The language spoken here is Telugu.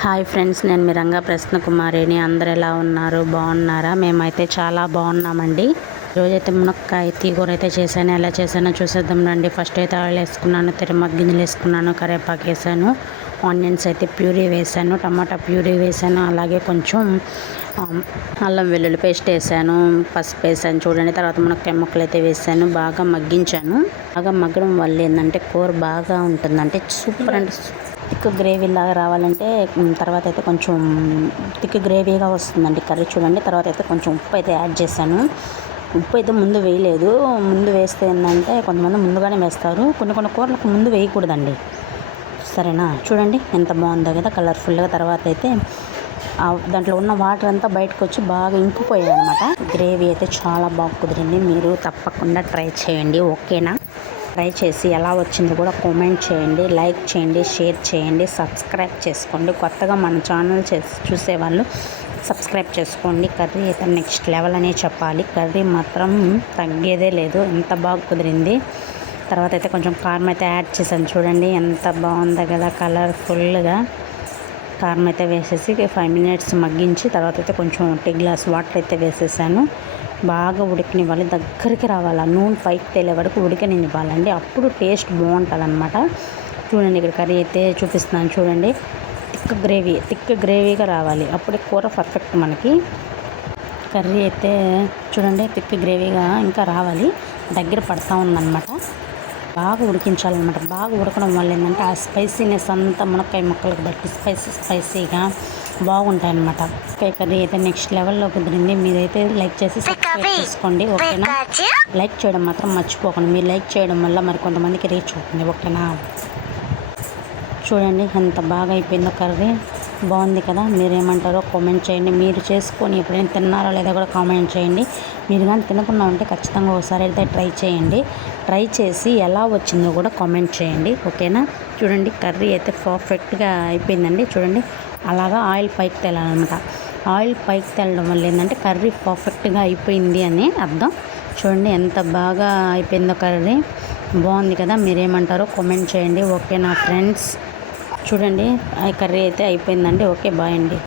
హాయ్ ఫ్రెండ్స్, నేను మీ రంగా ప్రశ్న కుమారిని. అందరు ఎలా ఉన్నారు? బాగున్నారా? మేమైతే చాలా బాగున్నామండి. ఈరోజైతే మునక్కాయ తీగూర అయితే చేశాను. ఎలా చేశానో చూసేద్దాం రండి. ఫస్ట్ అయితే ఆయిల్ వేసుకున్నాను, తిరుమగ్గ గింజలు వేసుకున్నాను, కరివేపాకు వేసాను, ఆనియన్స్ అయితే ప్యూరీ వేసాను, టమాటా ప్యూరీ వేసాను, అలాగే కొంచెం అల్లం వెల్లుల్లి పేస్ట్ వేసాను, పసుపు వేసాను చూడండి. తర్వాత మునక్కాయ ముక్కలు అయితే వేసాను, బాగా మగ్గించాను. బాగా మగ్గడం వల్ల ఏంటంటే కూర బాగా ఉంటుందంటే సూపర్ అంటే థిక్ గ్రేవీ లాగా రావాలంటే తర్వాత అయితే కొంచెం థిక్ గ్రేవీగా వస్తుందండి కర్రీ చూడండి. తర్వాత అయితే కొంచెం ఉప్పు అయితే యాడ్ చేశాను. ఉప్పు అయితే ముందు వేయలేదు. ముందు వేస్తే ఏంటంటే కొంతమంది ముందుగానే వేస్తారు, కొన్ని కూరలకు ముందు వేయకూడదండి. సరేనా? చూడండి ఎంత బాగుందో కదా కలర్ఫుల్గా. తర్వాత అయితే దాంట్లో ఉన్న వాటర్ అంతా బయటకు వచ్చి బాగా ఇంకిపోయాయి అనమాట. గ్రేవీ అయితే చాలా బాగా కుదిరింది. మీరు తప్పకుండా ట్రై చేయండి, ఓకేనా? ట్రై చేసి ఎలా వచ్చిందో కూడా కామెంట్ చేయండి, లైక్ చేయండి, షేర్ చేయండి, సబ్స్క్రైబ్ చేసుకోండి. కొత్తగా మన ఛానల్ చూసేవాళ్ళు సబ్స్క్రైబ్ చేసుకోండి. కర్రీ అయితే నెక్స్ట్ లెవెల్ అనే చెప్పాలి. కర్రీ మాత్రం తగ్గేదే లేదు, ఎంత బాగా కుదిరింది. తర్వాత అయితే కొంచెం కారం అయితే యాడ్ చేశాను చూడండి, ఎంత బాగుందో కదా కలర్ఫుల్గా. కారం అయితే వేసేసి 5 మినిట్స్ మగ్గించి తర్వాత అయితే కొంచెం టీ గ్లాస్ వాటర్ అయితే వేసేసాను. బాగా ఉడికనివ్వాలి, దగ్గరికి రావాలి, నూనె పైకి తేలే వరకు ఉడికనివ్వాలండి. అప్పుడు టేస్ట్ బాగుంటుంది అనమాట. చూడండి ఇక్కడ కర్రీ అయితే చూపిస్తున్నాను చూడండి. థిక్ గ్రేవీగా రావాలి, అప్పుడే కూర పర్ఫెక్ట్ మనకి. కర్రీ అయితే చూడండి థిక్ గ్రేవీగా ఇంకా రావాలి, దగ్గర పడతా ఉందన్నమాట. బాగా ఉడికించాలన్నమాట. బాగా ఉడకడం వల్ల ఏంటంటే ఆ స్పైసీనెస్ అంతా మునక్కాయ ముక్కలకు బట్టి స్పైసీగా బాగుంటాయన్నమాట. మునక్కాయ కర్రీ అయితే నెక్స్ట్ లెవెల్లో కుదిరింది. మీరైతే లైక్ చేసి సబ్స్క్రైబ్ చేసుకోండి, ఓకేనా? లైక్ చేయడం మాత్రం మర్చిపోకండి. మీరు లైక్ చేయడం వల్ల మరి కొంతమందికి రీచ్ అవుతుంది, ఓకేనా? చూడండి ఎంత బాగా అయిపోయిందో కర్రీ. బాగుంది కదా? మీరేమంటారో కామెంట్ చేయండి. మీరు చేసుకొని ఎప్పుడైనా తిన్నారో లేదా కూడా కామెంట్ చేయండి. మీరు కానీ తినకుండా ఉంటే ఖచ్చితంగా ఒకసారి అయితే ట్రై చేయండి. ట్రై చేసి ఎలా వచ్చిందో కూడా కామెంట్ చేయండి, ఓకేనా? చూడండి కర్రీ అయితే పర్ఫెక్ట్గా అయిపోయిందండి. చూడండి అలాగా ఆయిల్ పైకి తేలాలన్నమాట. ఆయిల్ పైకి తేలడం వల్ల ఏంటంటే కర్రీ పర్ఫెక్ట్గా అయిపోయింది అని అర్థం. చూడండి ఎంత బాగా అయిపోయిందో కర్రీ. బాగుంది కదా? మీరేమంటారో కామెంట్ చేయండి, ఓకేనా ఫ్రెండ్స్? చూడండి కర్రీ అయితే అయిపోయిందండి. ఓకే, బాయ్ అండి.